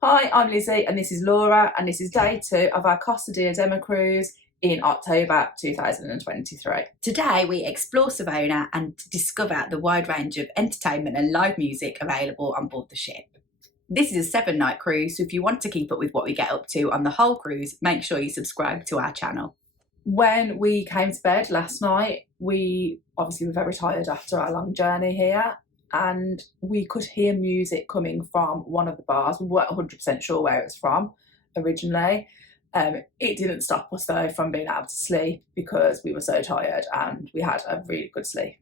Hi, I'm Lizzie and this is Laura and this is day 2 of our Costa Diadema cruise in October 2023. Today we explore Savona and discover the wide range of entertainment and live music available on board the ship. This is a 7-night cruise, so if you want to keep up with what we get up to on the whole cruise, make sure you subscribe to our channel. When we came to bed last night, we obviously were very tired after our long journey here, and we could hear music coming from one of the bars. We weren't 100% sure where it was from originally. It didn't stop us though from being able to sleep because we were so tired and we had a really good sleep.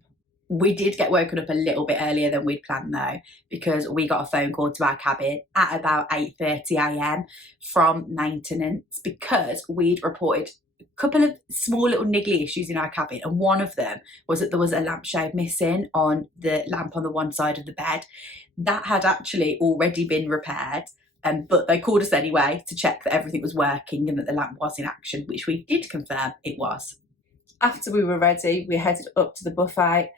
We did get woken up a little bit earlier than we'd planned though, because we got a phone call to our cabin at about 8:30 a.m. from maintenance because we'd reported a couple of small little niggly issues in our cabin, and one of them was that there was a lampshade missing on the lamp on the one side of the bed. That had actually already been repaired, but they called us anyway to check that everything was working and that the lamp was in action, which we did confirm it was. After we were ready, we headed up to the buffet.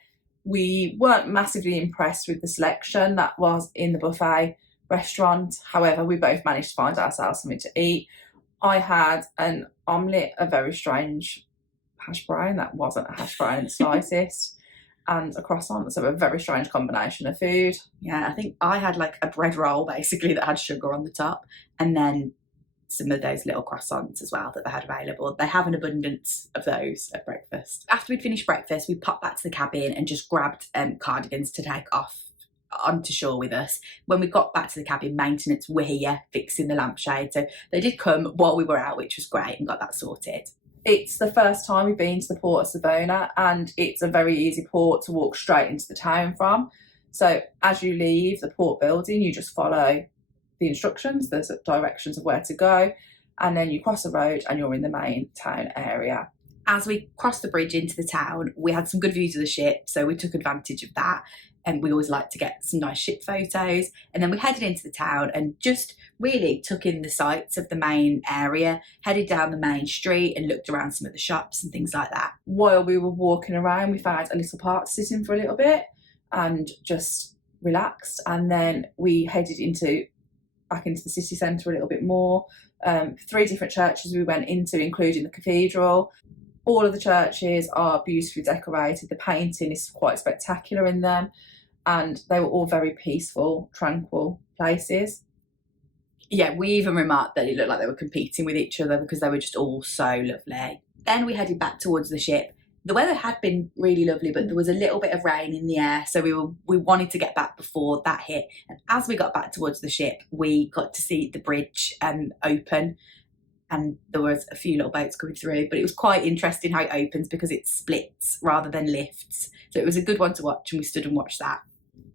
We weren't massively impressed with the selection that was in the buffet restaurant. However, we both managed to find ourselves something to eat. I had an omelette, a very strange hash brown that wasn't a hash brown in the slightest, and a croissant, so a very strange combination of food. Yeah, I think I had like a bread roll basically that had sugar on the top, and then some of those little croissants as well that they had available. They have an abundance of those at breakfast. After we'd finished breakfast, we popped back to the cabin and just grabbed cardigans to take off onto shore with us. When we got back to the cabin, maintenance were here fixing the lampshade, so they did come while we were out, which was great, and got that sorted. It's the first time we've been to the port of Savona, and it's a very easy port to walk straight into the town from. So as you leave the port building, you just follow the instructions, there's directions of where to go, and then you cross the road and you're in the main town area. As we crossed the bridge into the town, we had some good views of the ship, so we took advantage of that. And we always like to get some nice ship photos. And then we headed into the town and just really took in the sights of the main area, headed down the main street and looked around some of the shops and things like that. While we were walking around, we found a little park to sit in for a little bit and just relaxed. And then we headed back into the city centre a little bit more. 3 different churches we went into, including the cathedral. All of the churches are beautifully decorated. The painting is quite spectacular in them, and they were all very peaceful, tranquil places. Yeah, we even remarked that it looked like they were competing with each other because they were just all so lovely. Then we headed back towards the ship. The weather had been really lovely, but there was a little bit of rain in the air, so we wanted to get back before that hit. And as we got back towards the ship, we got to see the bridge open, and there was a few little boats coming through, but it was quite interesting how it opens because it splits rather than lifts. So it was a good one to watch, and we stood and watched that.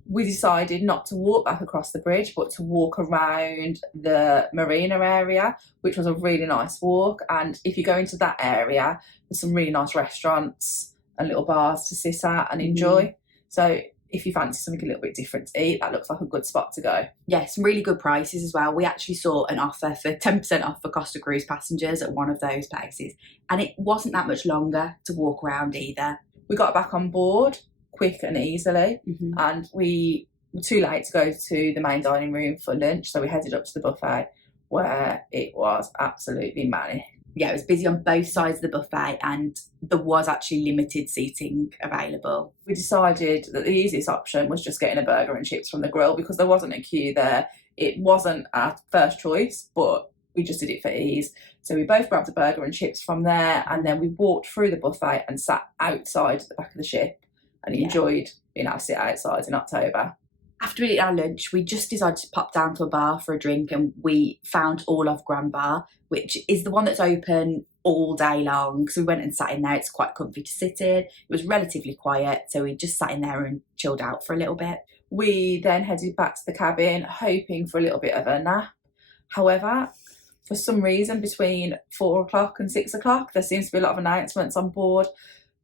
We decided not to walk back across the bridge, but to walk around the marina area, which was a really nice walk. And if you go into that area, there's some really nice restaurants and little bars to sit at and enjoy. So if you fancy something a little bit different to eat, that looks like a good spot to go. Yeah, some really good prices as well. We actually saw an offer for 10% off for Costa Cruise passengers at one of those places, and it wasn't that much longer to walk around either. We got back on board quick and easily, and we were too late to go to the main dining room for lunch, so we headed up to the buffet where it was absolutely manic. Yeah, it was busy on both sides of the buffet, and there was actually limited seating available. We decided that the easiest option was just getting a burger and chips from the grill because there wasn't a queue there. It wasn't our first choice, but we just did it for ease. So we both grabbed a burger and chips from there, and then we walked through the buffet and sat outside at the back of the ship and enjoyed being able to sit outside in October. After we ate our lunch, we just decided to pop down to a bar for a drink, and we found All Of Grand Bar, which is the one that's open all day long. So we went and sat in there. It's quite comfy to sit in. It was relatively quiet, so we just sat in there and chilled out for a little bit. We then headed back to the cabin, hoping for a little bit of a nap. However, for some reason, between 4 o'clock and 6 o'clock, there seems to be a lot of announcements on board.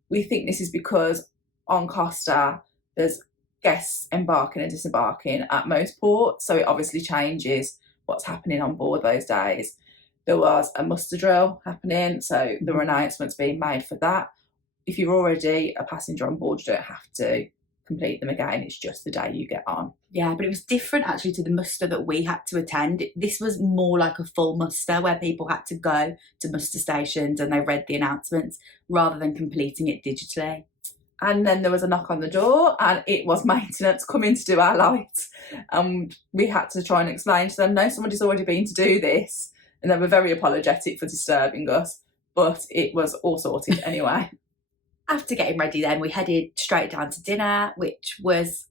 We think this is because on Costa, there's guests embarking and disembarking at most ports, so it obviously changes what's happening on board those days. There was a muster drill happening, so there were announcements being made for that. If you're already a passenger on board, you don't have to complete them again. It's just the day you get on. Yeah, but it was different actually to the muster that we had to attend. This was more like a full muster where people had to go to muster stations and they read the announcements rather than completing it digitally. And then there was a knock on the door and it was maintenance coming to do our lights. And we had to try and explain to them, no, somebody's already been to do this. And they were very apologetic for disturbing us, but it was all sorted anyway. After getting ready then, we headed straight down to dinner, which was,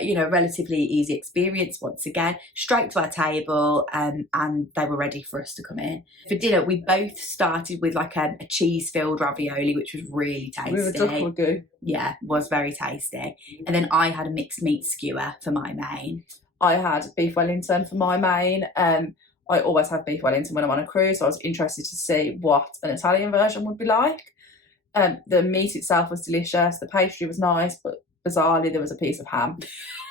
relatively easy experience once again. Straight to our table, and they were ready for us to come in. For dinner, we both started with like a cheese-filled ravioli, which was really tasty. We were duck goo. Yeah, was very tasty. And then I had a mixed meat skewer for my main. I had beef Wellington for my main. I always have beef Wellington when I'm on a cruise, so I was interested to see what an Italian version would be like. The meat itself was delicious, the pastry was nice, but bizarrely there was a piece of ham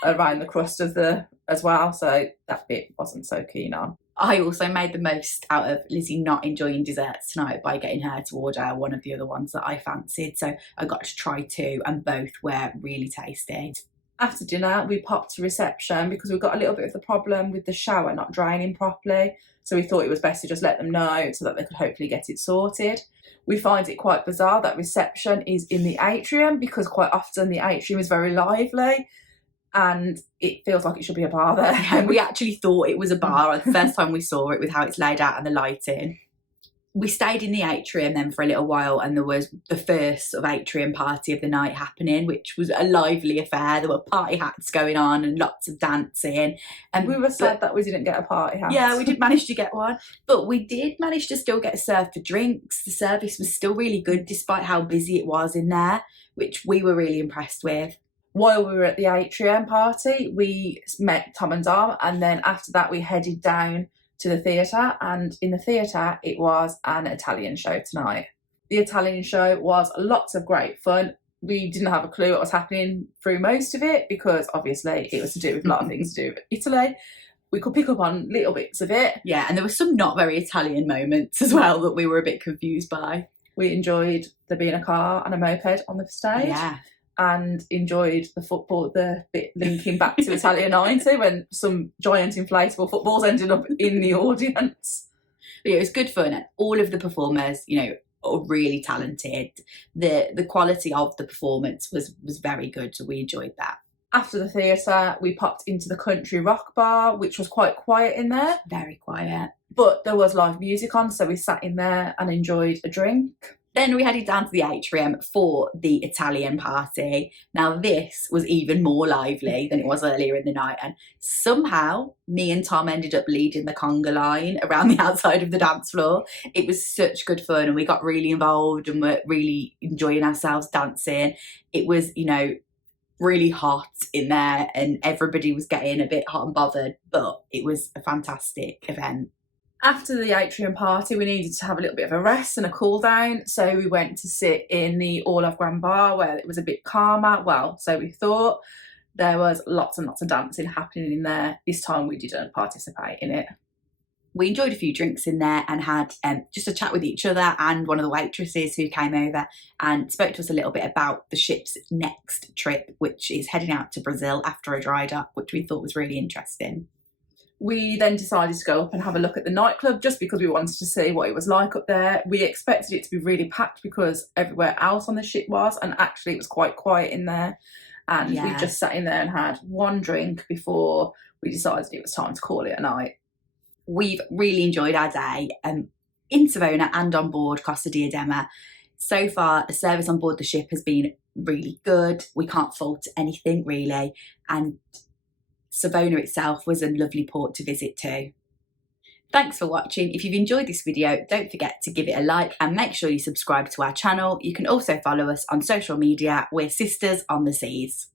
around the crust as well, so that bit wasn't so keen on. I also made the most out of Lizzie not enjoying desserts tonight by getting her to order one of the other ones that I fancied, so I got to try two and both were really tasty. After dinner we popped to reception because we got a little bit of the problem with the shower not draining properly, so we thought it was best to just let them know so that they could hopefully get it sorted. We find it quite bizarre that reception is in the atrium because quite often the atrium is very lively and it feels like it should be a bar there. Yeah, we actually thought it was a bar the first time we saw it with how it's laid out and the lighting. We stayed in the atrium then for a little while and there was the first sort of atrium party of the night happening, which was a lively affair. There were party hats going on and lots of dancing. And we were sad that we didn't get a party hat. Yeah, we did manage to get one, but we did manage to still get served for drinks. The service was still really good despite how busy it was in there, which we were really impressed with. While we were at the atrium party, we met Tom and Dom, and then after that we headed down to the theatre, and in the theatre it was an Italian show tonight. The Italian show was lots of great fun. We didn't have a clue what was happening through most of it because obviously it was to do with a lot of things to do with Italy. We could pick up on little bits of it. Yeah, and there were some not very Italian moments as well that we were a bit confused by. We enjoyed there being a car and a moped on the stage. Yeah. And enjoyed the bit linking back to Italia 90 when some giant inflatable footballs ended up in the audience. But yeah, it was good fun and all of the performers, are really talented. The quality of the performance was very good, so we enjoyed that. After the theatre, we popped into the country rock bar, which was quite quiet in there. Very quiet. But there was live music on, so we sat in there and enjoyed a drink. Then we headed down to the atrium for the Italian party. Now this was even more lively than it was earlier in the night, and somehow me and Tom ended up leading the conga line around the outside of the dance floor. It was such good fun and we got really involved and were really enjoying ourselves dancing. It was, really hot in there and everybody was getting a bit hot and bothered, but it was a fantastic event. After the atrium party, we needed to have a little bit of a rest and a cool down, so we went to sit in the All of Grand Bar where it was a bit calmer. Well, so we thought. There was lots and lots of dancing happening in there. This time we didn't participate in it. We enjoyed a few drinks in there and had just a chat with each other and one of the waitresses who came over and spoke to us a little bit about the ship's next trip, which is heading out to Brazil after a dry dock, which we thought was really interesting. We then decided to go up and have a look at the nightclub just because we wanted to see what it was like up there. We expected it to be really packed because everywhere else on the ship was, and actually it was quite quiet in there. And we just sat in there and had one drink before we decided it was time to call it a night. We've really enjoyed our day in Savona and on board Costa Diadema. So far, the service on board the ship has been really good. We can't fault anything really. And Savona itself was a lovely port to visit too. Thanks for watching. If you've enjoyed this video, don't forget to give it a like and make sure you subscribe to our channel. You can also follow us on social media. We're Sisters on the Seas.